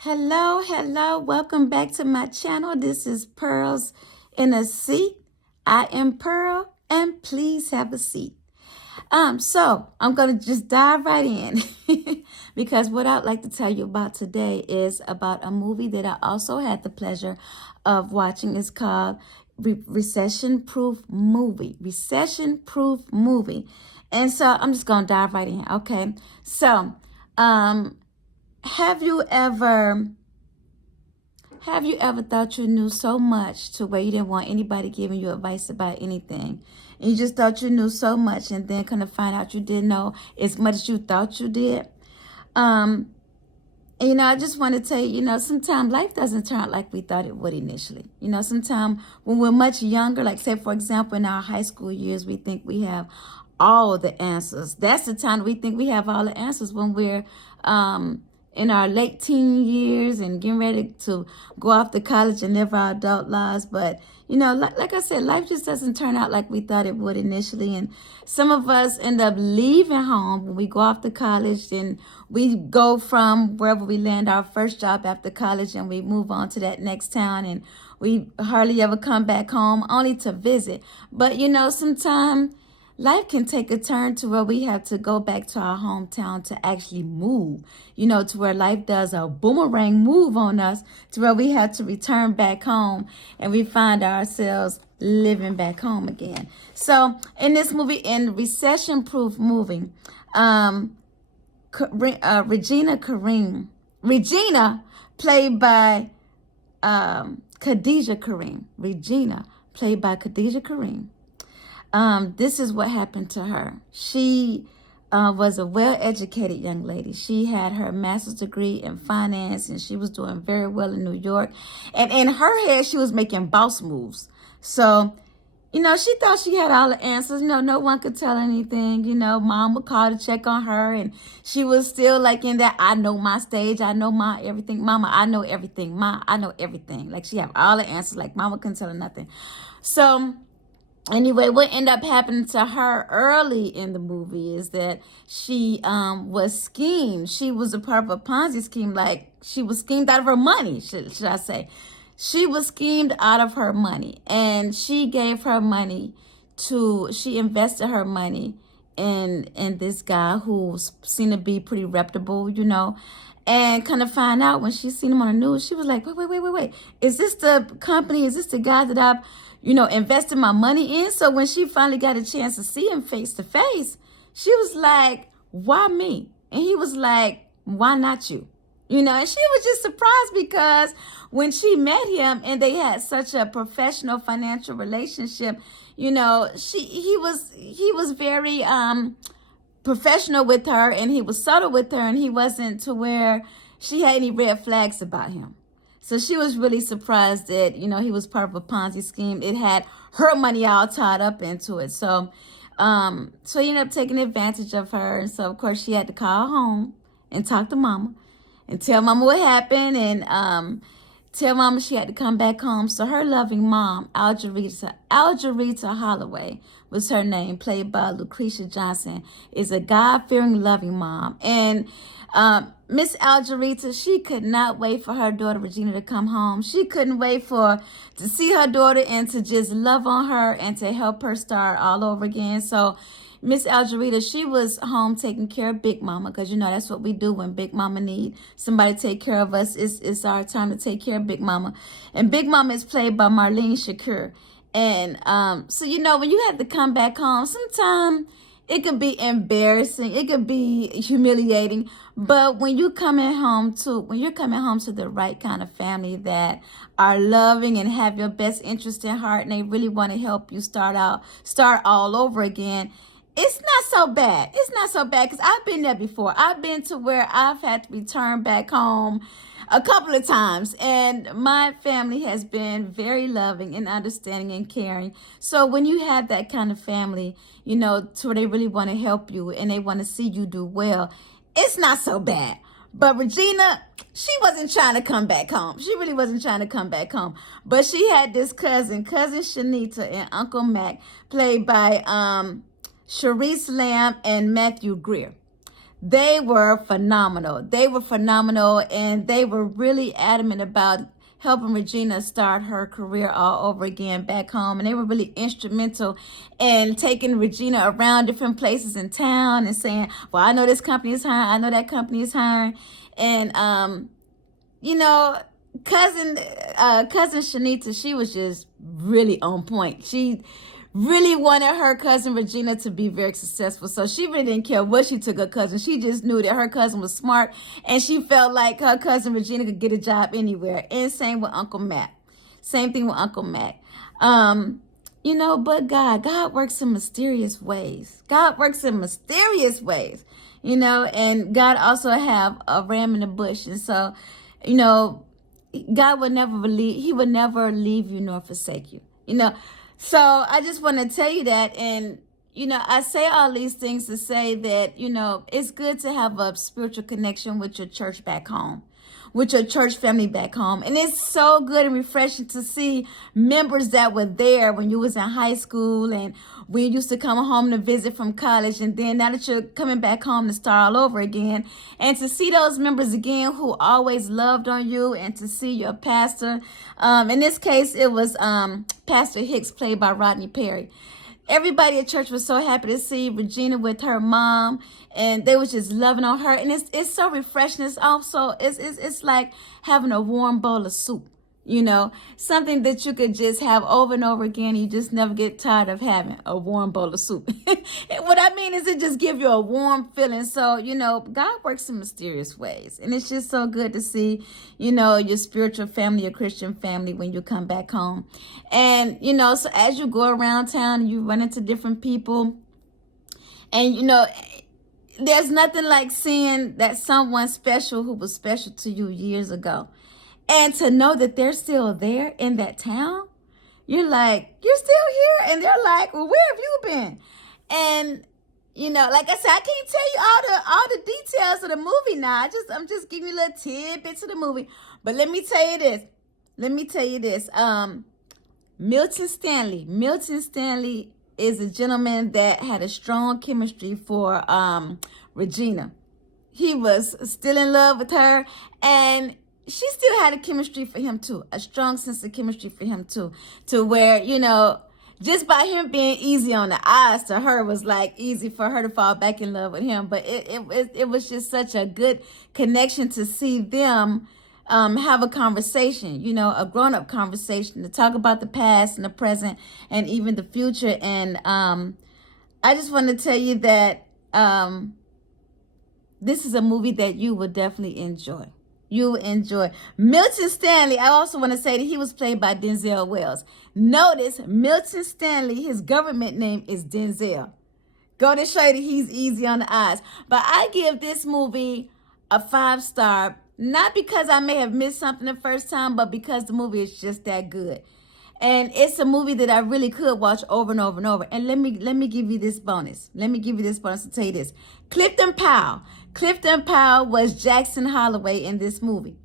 Hello, welcome back to my channel. This is Pearls in a Seat. I am Pearl, and please have a seat. So I'm gonna just dive right in because what I'd like to tell you about today is about a movie that I also had the pleasure of watching. It's called Recession Proof Movie. Recession Proof Movie. And so I'm just gonna dive right in. Okay. So, um, have you ever thought you knew so much to where you didn't want anybody giving you advice about anything? And you just thought you knew so much and then kind of find out you didn't know as much as you thought you did? And, I just want to tell you, sometimes life doesn't turn out like we thought it would initially. Sometimes when we're much younger, like say, for example, in our high school years, we think we have all the answers. That's the time we think we have all the answers when we're in our late teen years and getting ready to go off to college and live our adult lives. But, like I said, life just doesn't turn out like we thought it would initially. And some of us end up leaving home when we go off to college, and we go from wherever we land our first job after college and we move on to that next town, and we hardly ever come back home only to visit. But, sometimes life can take a turn to where we have to go back to our hometown to actually move, to where life does a boomerang move on us to where we have to return back home and we find ourselves living back home again. So in this movie, in Recession Proof Movie, Regina, played by Khadijah Karriem. Regina, played by Khadijah Karriem. This is what happened to her. She was a well-educated young lady. She had her master's degree in finance, and she was doing very well in New York. And in her head, she was making boss moves. So, she thought she had all the answers. No one could tell anything. Mom would call to check on her, and she was still like in that I know my stage. I know my everything. Mama, I know everything. Ma, I know everything. Like she have all the answers. Like mama couldn't tell her nothing. So anyway, what ended up happening to her early in the movie is that she was schemed. She was a part of a Ponzi scheme. Like she was schemed out of her money, should I say. She was schemed out of her money, and she gave her money she invested her money in this guy who seemed to be pretty reputable, and kind of find out when she seen him on the news, she was like, wait. Is this the company? Is this the guy that I've, invested my money in? So when she finally got a chance to see him face to face, she was like, why me? And he was like, why not you? And she was just surprised because when she met him and they had such a professional financial relationship, he was very professional with her, and he was subtle with her, and he wasn't to where she had any red flags about him. So she was really surprised that, he was part of a Ponzi scheme. It had her money all tied up into it. So he ended up taking advantage of her. And so, of course, she had to call home and talk to mama and tell mama what happened, and tell mama she had to come back home. So her loving mom, Algerita Holloway was her name, played by Lucretia Johnson, is a God-fearing, loving mom. And Miss Algerita, she could not wait for her daughter Regina to come home. She couldn't wait to see her daughter and to just love on her and to help her start all over again. So Miss Algerita, she was home taking care of Big Mama, because that's what we do when Big Mama need somebody to take care of us. It's our time to take care of Big Mama. And Big Mama is played by Marlene Shakir. And so when you have to come back home, sometimes it could be embarrassing, it could be humiliating. But when you're coming home to the right kind of family that are loving and have your best interest in heart, and they really want to help you start all over again, it's not so bad. It's not so bad, because I've been there before. I've been to where I've had to return back home a couple of times, and my family has been very loving and understanding and caring. So when you have that kind of family, to where they really want to help you and they want to see you do well, it's not so bad. But Regina, she wasn't trying to come back home. She really wasn't trying to come back home. But she had this cousin Shanita, and Uncle Mac, played by Sharice Lamb and Matthew Greer. They were phenomenal. They were phenomenal, and they were really adamant about helping Regina start her career all over again back home. And they were really instrumental in taking Regina around different places in town and saying, well, I know this company is hiring, I know that company is hiring. And, you know, cousin Shanita, she was just really on point. She really wanted her cousin Regina to be very successful. So she really didn't care what she took her cousin. She just knew that her cousin was smart, and she felt like her cousin Regina could get a job anywhere. And same with Uncle Matt. Same thing with Uncle Matt. You know, but God works in mysterious ways. God works in mysterious ways, you know, and God also have a ram in the bush. And so, you know, God would never he would never leave you nor forsake you, you know. So I just want to tell you that. And, you know, I say all these things to say that, you know, it's good to have a spiritual connection with your church back home, with your church family back home. And it's so good and refreshing to see members that were there when you was in high school and when you used to come home to visit from college, and then now that you're coming back home to start all over again, and to see those members again who always loved on you, and to see your pastor. In this case, it was Pastor Hicks, played by Rodney Perry. Everybody at church was so happy to see Regina with her mom, and they was just loving on her. And it's so refreshing. It's also it's like having a warm bowl of soup, you know, something that you could just have over and over again. You just never get tired of having a warm bowl of soup. What I mean is, it just gives you a warm feeling. So, you know, God works in mysterious ways, and it's just so good to see, you know, your spiritual family, your Christian family, when you come back home. And, you know, so as you go around town, you run into different people, and, you know, there's nothing like seeing that someone special who was special to you years ago, and to know that they're still there in that town. You're like, you're still here? And they're like, well, where have you been? And, you know, like I said, I can't tell you all the details of the movie now. I'm just giving you little tidbits of the movie. But let me tell you this. Milton Stanley is a gentleman that had a strong chemistry for Regina. He was still in love with her, and she still had a chemistry for him too, a strong sense of chemistry for him too, to where, you know, just by him being easy on the eyes, to her was like easy for her to fall back in love with him. But it was just such a good connection to see them have a conversation, you know, a grown-up conversation, to talk about the past and the present and even the future. And I just want to tell you that this is a movie that you will definitely enjoy. You enjoy. Milton Stanley, I also want to say that he was played by Denzel Wells. Notice Milton Stanley, his government name is Denzel. Go to show you that he's easy on the eyes. But I give this movie a 5-star, not because I may have missed something the first time, but because the movie is just that good. And it's a movie that I really could watch over and over and over. And let me give you this bonus. Let me give you this bonus to tell you this. Clifton Powell was Jackson Holloway in this movie.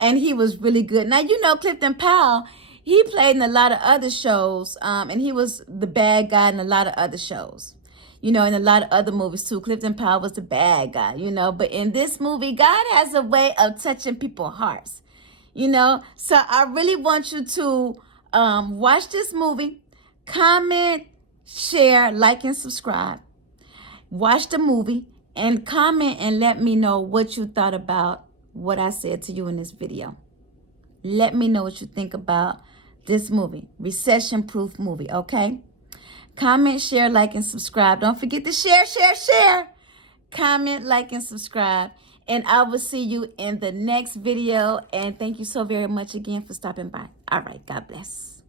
And he was really good. Now, you know, Clifton Powell, he played in a lot of other shows. And he was the bad guy in a lot of other shows. You know, in a lot of other movies too. Clifton Powell was the bad guy, you know. But in this movie, God has a way of touching people's hearts. You know, so I really want you to watch this movie, comment, share, like, and subscribe. Watch the movie and comment and let me know what you thought about what I said to you in this video. Let me know what you think about this movie, Recession Proof Movie, okay? Comment, share, like, and subscribe. Don't forget to share. Comment, like, and subscribe. And I will see you in the next video. And thank you so very much again for stopping by. All right. God bless.